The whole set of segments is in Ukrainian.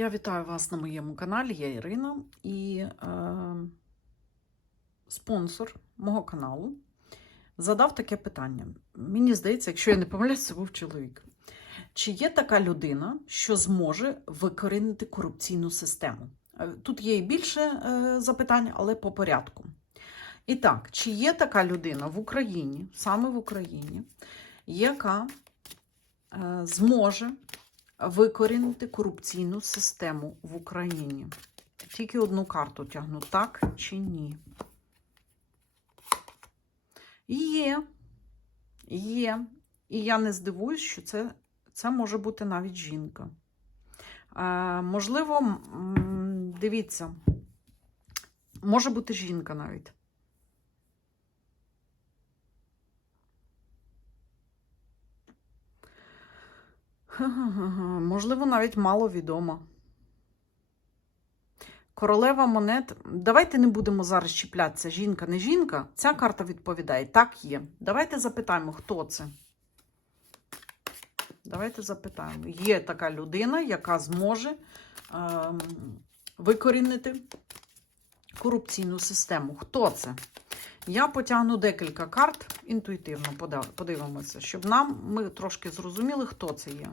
Я вітаю вас на моєму каналі, я Ірина і е, спонсор мого каналу задав таке питання. Мені здається, якщо я не помиляюсь, це був чоловік. Чи є така людина, що зможе викорінити корупційну систему? Е, Тут є і більше е, запитань, але по порядку. І так, чи є така людина в Україні, саме в Україні, яка е, зможе викорінити корупційну систему в Україні. Тільки одну карту тягну, так чи ні? Є. Є. І я не здивуюсь, що це, це може бути навіть жінка. Е, можливо, дивіться, може бути жінка навіть. Можливо, навіть маловідома. Королева монет. Давайте не будемо зараз чіплятися. Жінка, не жінка. Ця карта відповідає. Так є. Давайте запитаємо, хто це. Давайте запитаємо. Є така людина, яка зможе ем, викорінити корупційну систему. Хто це? Я потягну декілька карт інтуїтивно подивимося, щоб нам ми трошки зрозуміли, хто це є.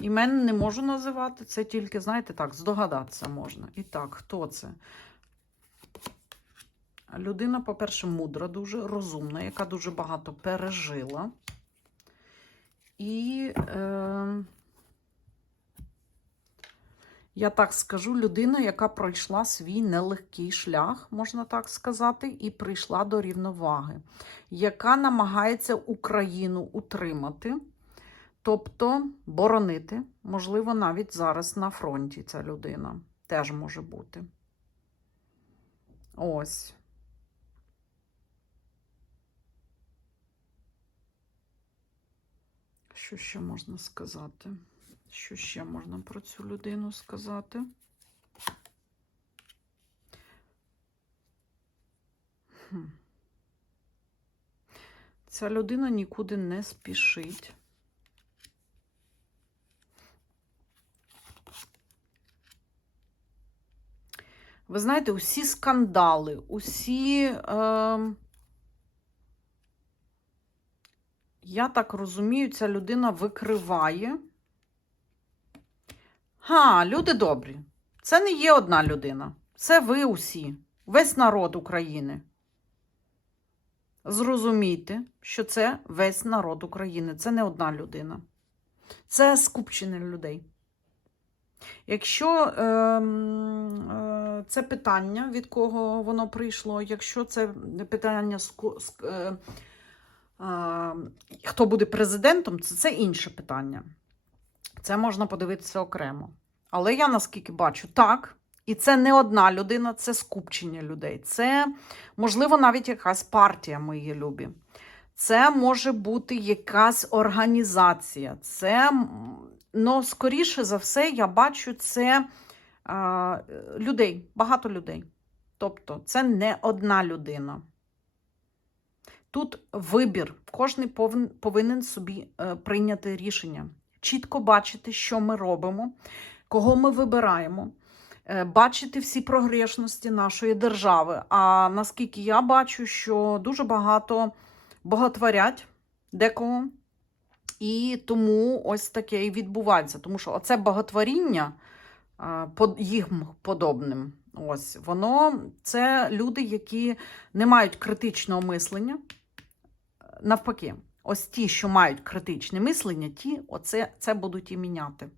Імен не можу називати, це тільки, знаєте, так, здогадатися можна. І так, хто це? Людина, по-перше, мудра, дуже розумна, яка дуже багато пережила. І, е, я так скажу, людина, яка пройшла свій нелегкий шлях, можна так сказати, і прийшла до рівноваги, яка намагається Україну утримати, тобто боронити, можливо, навіть зараз на фронті ця людина теж може бути. Ось. Що ще можна сказати? Що ще можна про цю людину сказати? Хм. Ця людина нікуди не спішить. Ви знаєте, усі скандали, усі. Е... Я так розумію, ця людина викриває. Га, люди добрі. Це не є одна людина. Це ви усі, весь народ України. Зрозумійте, що це весь народ України. Це не одна людина. Це скупчення людей. Якщо е, е, це питання, від кого воно прийшло, якщо це питання е, е, хто буде президентом, це, це інше питання. Це можна подивитися окремо. Але я наскільки бачу, так. І це не одна людина, це скупчення людей. Це, можливо, навіть якась партія, мої любі. Це може бути якась організація. Це, ну, скоріше за все, я бачу це а, людей, багато людей. Тобто, це не одна людина. Тут вибір. Кожен повинен собі е, прийняти рішення. Чітко бачити, що ми робимо, кого ми вибираємо, е, бачити всі прогрешності нашої держави. А наскільки я бачу, що дуже багато боготворять декого, і тому ось таке і відбувається. Тому що оце боготворіння їм подобним. Ось воно це люди, які не мають критичного мислення. Навпаки, ось ті, що мають критичне мислення, ті оце, це будуть і міняти.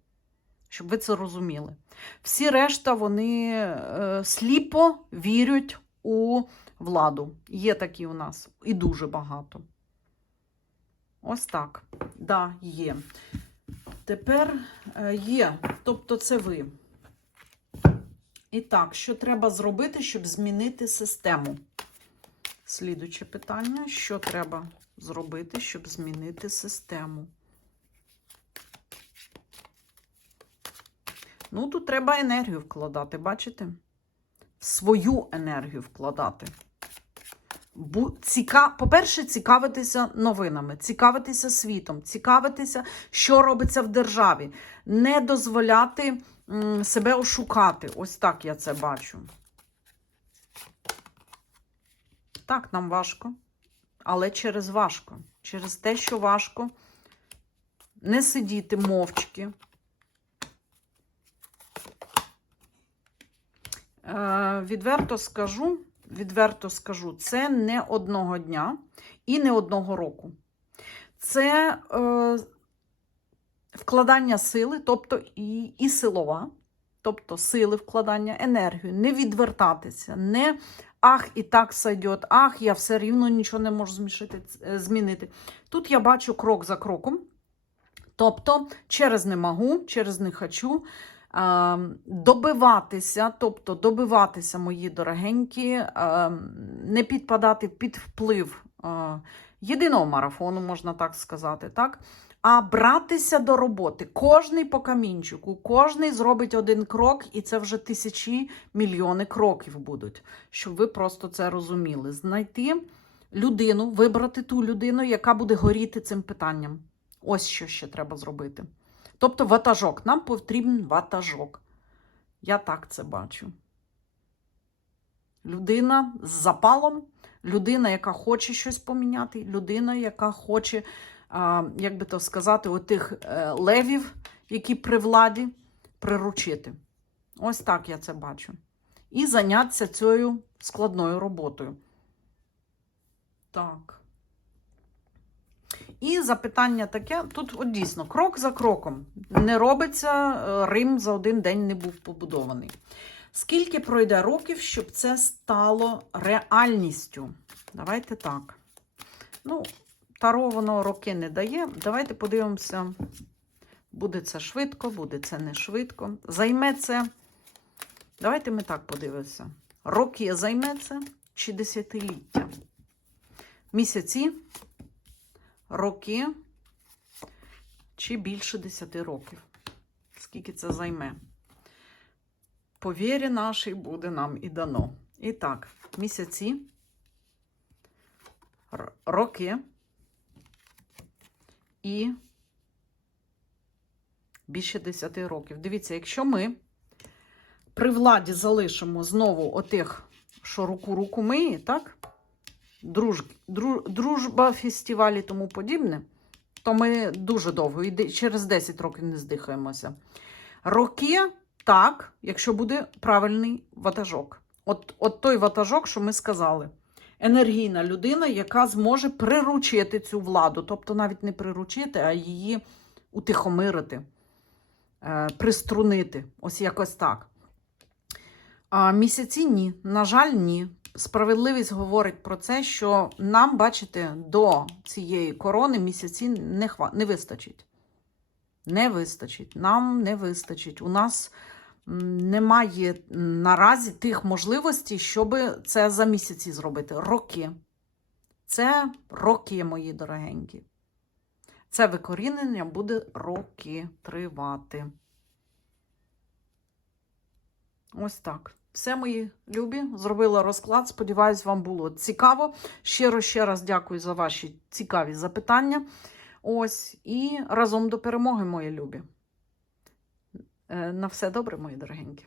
Щоб ви це розуміли. Всі решта вони е, сліпо вірять у владу. Є такі у нас і дуже багато. Ось так. Да, є. Тепер е, є. Тобто це ви. І так, що треба зробити, щоб змінити систему? Слідуче питання: що треба зробити, щоб змінити систему? Ну, тут треба енергію вкладати, бачите? Свою енергію вкладати. Ціка... По-перше, цікавитися новинами, цікавитися світом, цікавитися, що робиться в державі, не дозволяти себе ошукати. Ось так я це бачу. Так, нам важко, але через важко. Через те, що важко не сидіти мовчки. Е, відверто скажу, відверто скажу, це не одного дня і не одного року. Це е, вкладання сили, тобто і, і силова, тобто сили вкладання, енергію, не відвертатися, не ах, і так сойдет, ах, я все рівно нічого не можу змішити, е, змінити. Тут я бачу крок за кроком. Тобто, через не можу, через не хочу, а, добиватися, тобто добиватися, мої дорогенькі, а, не підпадати під вплив а, єдиного марафону, можна так сказати, так? А братися до роботи. Кожний по камінчику, кожний зробить один крок, і це вже тисячі мільйони кроків будуть, щоб ви просто це розуміли. Знайти людину, вибрати ту людину, яка буде горіти цим питанням. Ось що ще треба зробити. Тобто ватажок. Нам потрібен ватажок. Я так це бачу. Людина з запалом, людина, яка хоче щось поміняти, людина, яка хоче, як би то сказати, отих е, левів, які при владі, приручити. Ось так я це бачу. І зайнятися цією складною роботою. Так. І запитання таке: тут от дійсно крок за кроком не робиться, е, Рим за один день не був побудований. Скільки пройде років, щоб це стало реальністю? Давайте так. Ну, Таро воно роки не дає. Давайте подивимося, буде це швидко, буде це не швидко. Займе це. Давайте ми так подивимося. Роки займе це чи десятиліття? Місяці роки чи більше 10 років. Скільки це займе? По вірі нашій буде нам і дано. І так, місяці, роки і більше 10 років. Дивіться, якщо ми при владі залишимо знову отих, що руку руку миє, так? друж, дру, дружба, фестивалі і тому подібне, то ми дуже довго, і через 10 років не здихаємося. Роки, так, якщо буде правильний ватажок. От, от той ватажок, що ми сказали. Енергійна людина, яка зможе приручити цю владу. Тобто навіть не приручити, а її утихомирити, е, приструнити. Ось якось так. А місяці ні. На жаль, ні. Справедливість говорить про це, що нам, бачите, до цієї корони місяці не, хва... не вистачить. Не вистачить. Нам не вистачить. У нас немає наразі тих можливостей, щоб це за місяці зробити. Роки. Це роки, мої дорогенькі. Це викорінення буде роки тривати. Ось так. Все, мої любі, зробила розклад. Сподіваюсь, вам було цікаво. Щиро ще раз дякую за ваші цікаві запитання. Ось, і разом до перемоги, мої любі. Е, На все добре, мої дорогенькі.